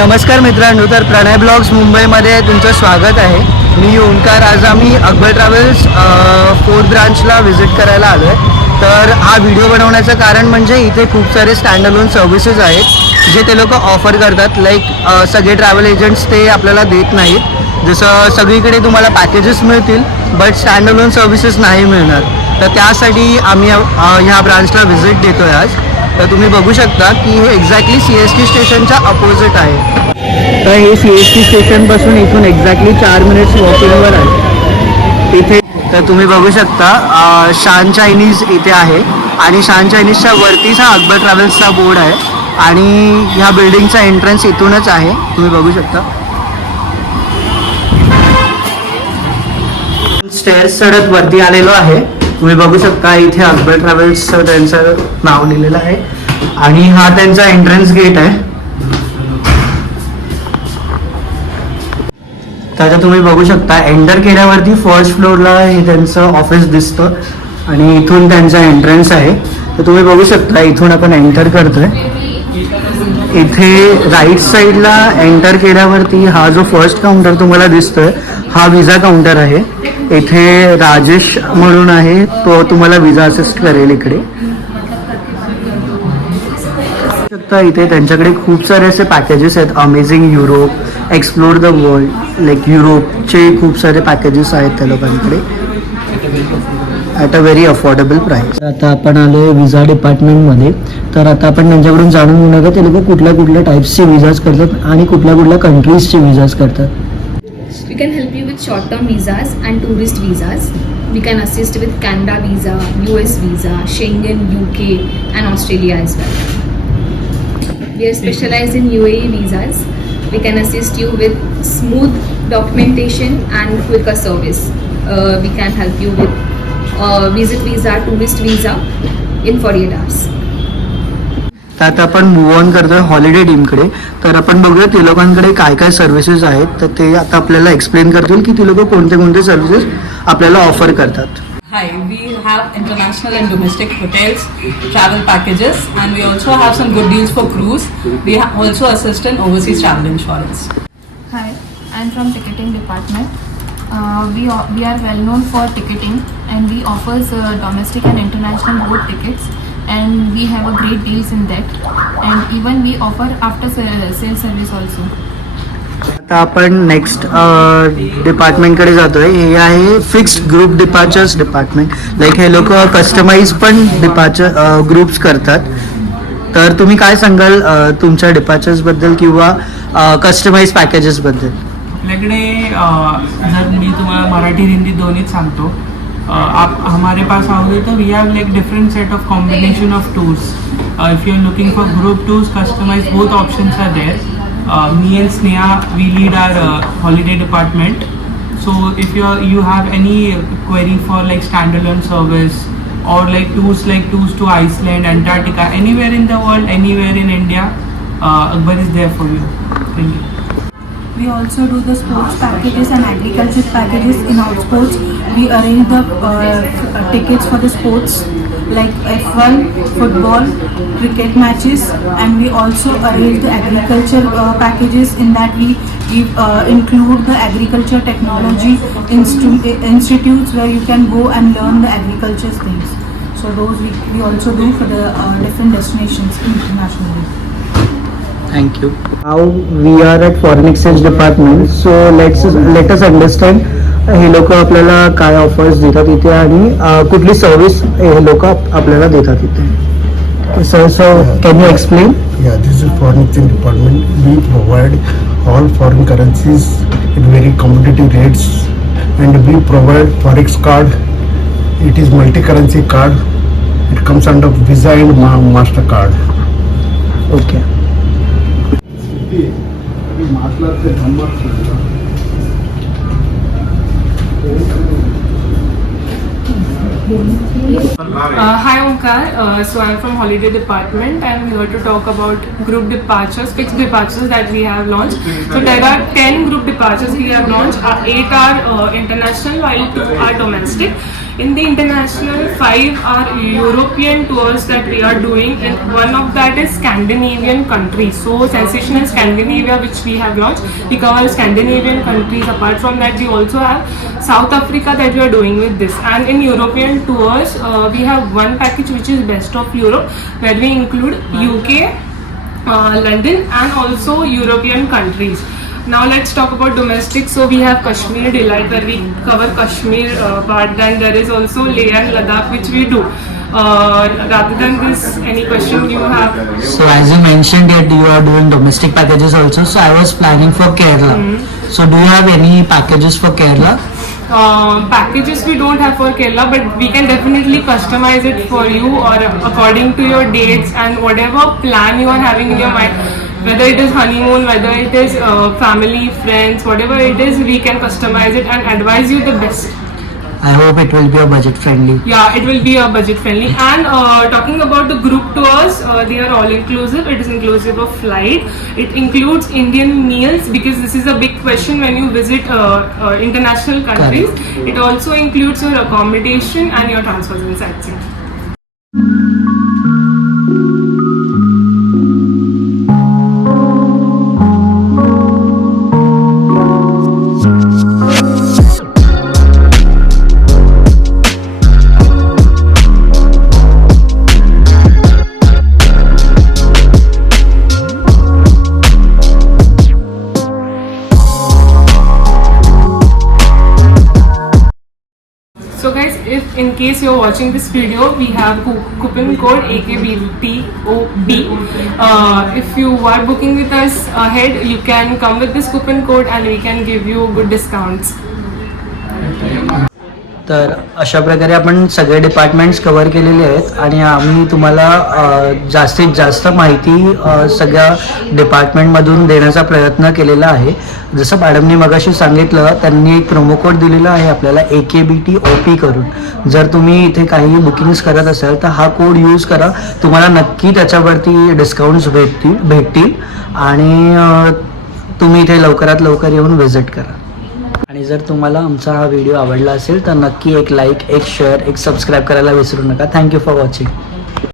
नमस्कार मित्रांनो, तर प्रणय ब्लॉग्स मुंबईमध्ये तुमचं स्वागत आहे. मी ओंकार. आज आम्ही अकबर ट्रॅव्हल्स 4th ब्रांचला व्हिजिट करायला आलो आहे. तर हा व्हिडिओ बनवण्याचं कारण म्हणजे इथे खूप सारे स्टँड अलोन सर्व्हिसेस आहेत जे ते लोक ऑफर करतात. लाईक सगळे ट्रॅव्हल एजंट्स ते आपल्याला देत नाहीत. जसं सगळीकडे तुम्हाला पॅकेजेस मिळतील बट स्टँड अलोन सर्व्हिसेस नाही मिळणार. तर त्यासाठी आम्ही ह्या ब्रांचला व्हिजिट देतो आहे आज. तर तुम्ही बघू शकता की हे एक्झॅक्टली CST स्टेशनच्या अपोजिट आहे. तर हे CST स्टेशनपासून इथून एक्झॅक्टली 4 मिनिट्स वॉकिंगवर आहे. इथे तर तुम्ही बघू शकता शान चायनीज इथे आहे आणि शान चायनीजच्या वरतीच हा अकबर ट्रॅव्हल्सचा बोर्ड आहे आणि ह्या बिल्डिंगचा एंट्रन्स इथूनच आहे. तुम्ही बघू शकता स्टेअर्स चढत वरती आलेलो आहे. तुम्ही बघू शकता इथे अकबर ट्रॅव्हल्सचं त्यांचं नाव लिहिलेलं आहे आणि हा त्यांचा एंट्रन्स गेट आहे. तर आता तुम्ही बघू शकता एंटर केल्यावरती फर्स्ट फ्लोअरला हे त्यांचं ऑफिस दिसतं आणि इथून त्यांचा एंट्रन्स आहे. तर तुम्ही बघू शकता इथून आपण एंटर करतोय. इथे राईट साईडला एंटर केल्यावरती हा जो फर्स्ट काउंटर तुम्हाला दिसतोय हा विजा काउंटर आहे. इथे राजेश म्हणून आहे, तो तुम्हाला विजा असिस्ट करेल. इकडे इथे त्यांच्याकडे खूप सारे असे पॅकेजेस आहेत. Amazing Europe, explore the world, like युरोपचे खूप सारे पॅकेजेस आहेत त्या लोकांकडे at a very affordable price. आता आपण आलो विजा डिपार्टमेंटमध्ये. तर आता आपण त्यांच्याकडून जाणून घेऊ का ते लोक कुठल्या कुठल्या टाईप्सचे विजाज करतात आणि कुठल्या कुठल्या कंट्रीजचे विजाज करतात. We can help you with short-term visas and tourist visas. We can assist with Canada visa, US visa, Schengen, UK and Australia as well. We are specialized in UAE visas. We can assist you with smooth documentation and quicker service. We can help you with visit visa, tourist visa in 48 hours. तर आता आपण move on करतोय हॉलिडे टीमकडे. तर आपण बघूया ते लोकांकडे काय काय सर्व्हिसेस आहेत. तर ते आता आपल्याला एक्सप्लेन करतील की ती लोक कोणते कोणते सर्व्हिसेस आपल्याला ऑफर करतात. Hi, we have international and domestic hotels, travel packages, and we also have some good deals for cruise. We also assist in overseas travel insurance. Hi, I'm from ticketing department. We are well known for ticketing and we offers domestic and international boat tickets and we have a great deals in that and even we offer after sale service also. आता आपण नेक्स्ट डिपार्टमेंटकडे जातोय. हे आहे fixed group departures department. Like हे लोक customise पण departure groups करतात. तर तुम्ही काय सांगाल तुमच्या डिपार्चर्सबद्दल किंवा कस्टमाइज पॅकेजेसबद्दल. आपल्याकडे जर मी तुम्हाला मराठी हिंदी दोन्हीच सांगतो. आप हमारे पास आओगे तो we have like different set of combination of tours. If you are looking for group tours, customise, both options are there. Me and Sneha, we lead our holiday department. So if you have any query for like standalone service or like tours to Iceland, Antarctica, anywhere in the world, anywhere in India, Akbar is there for you. Thank you. We also do the sports packages and agriculture packages in our sports. We arrange the tickets for the sports like F1, football, cricket matches, and we also arrange the agriculture packages. In that we include the agriculture technology institutes where you can go and learn the agriculture things. So those we also do for the different destinations internationally. Thank you. Now we are at foreign exchange department. So let us understand हे लोक आपल्याला काय ऑफर्स देतात इथे आणि कुठली सर्व्हिस हे लोक आपल्याला देतात इथे. So can you explain? Yeah, this is foreign exchange department. We provide all foreign currencies at very competitive rates and we provide forex card. It is multi-currency card. It comes under Visa and MasterCard. Okay. Hi Omkar, so I'm from holiday department. I'm here to talk about group departures, fixed departures that we have launched. So there are 10 group departures we have launched. 8 are international while 2 are domestic. In the international, 5 are European tours that we are doing, and one of that is Scandinavian countries. So Sensational Scandinavia, which we have launched, we cover Scandinavian countries. Apart from that, we also have South Africa that we are doing with this. And in European tours, we have one package which is Best of Europe, where we include UK, London, and also European countries. Now let's talk about domestic. So we have Kashmir Delight, where we cover Kashmir part. Then there is also Leh and Ladakh, which we do. Rather than this, any question you have? So as you mentioned that you are doing domestic packages also, so I was planning for Kerala. So do you have any packages for Kerala? Packages we don't have for Kerala, but we can definitely customize it for you or according to your dates and whatever plan you are having in your mind. Whether it is honeymoon, whether it is family, friends, whatever it is, we can customize it and advise you the best. I hope it will be a budget friendly. Yeah, it will be a budget friendly. And talking about the group tours, they are all inclusive. It is inclusive of flight. It includes Indian meals, because this is a big question when you visit international countries. It also includes your accommodation and your transfers and sightseeing. So guys, if in case you're watching this video, we have coupon code AKBTOB. If you are booking with us ahead, you can come with this coupon code and we can give you good discounts. तर अशा प्रकारे आपण सगळे departments cover केलेले आहेत आणि आम्ही तुम्हाला जास्तीत जास्त माहिती सगळ्या डिपार्टमेंटमधून देण्याचा प्रयत्न केलेला आहे. जसं मॅडमनी मगाशी सांगितलं, त्यांनी एक प्रोमो कोड दिलेला आहे आपल्याला AKBTOP करून. जर तुम्ही इथे काही बुकिंग्स करत असाल तर हा कोड यूज करा, तुम्हाला नक्की त्याच्यावरती डिस्काउंट्स भेटतील आणि तुम्ही इथे लवकरात लवकर येऊन व्हिजिट करा. आणि जर तुम्हाला आमचा हा व्हिडिओ आवडला असेल तर नक्की एक लाईक, एक शेअर, एक सबस्क्राईब करायला विसरू नका. Thank you for watching.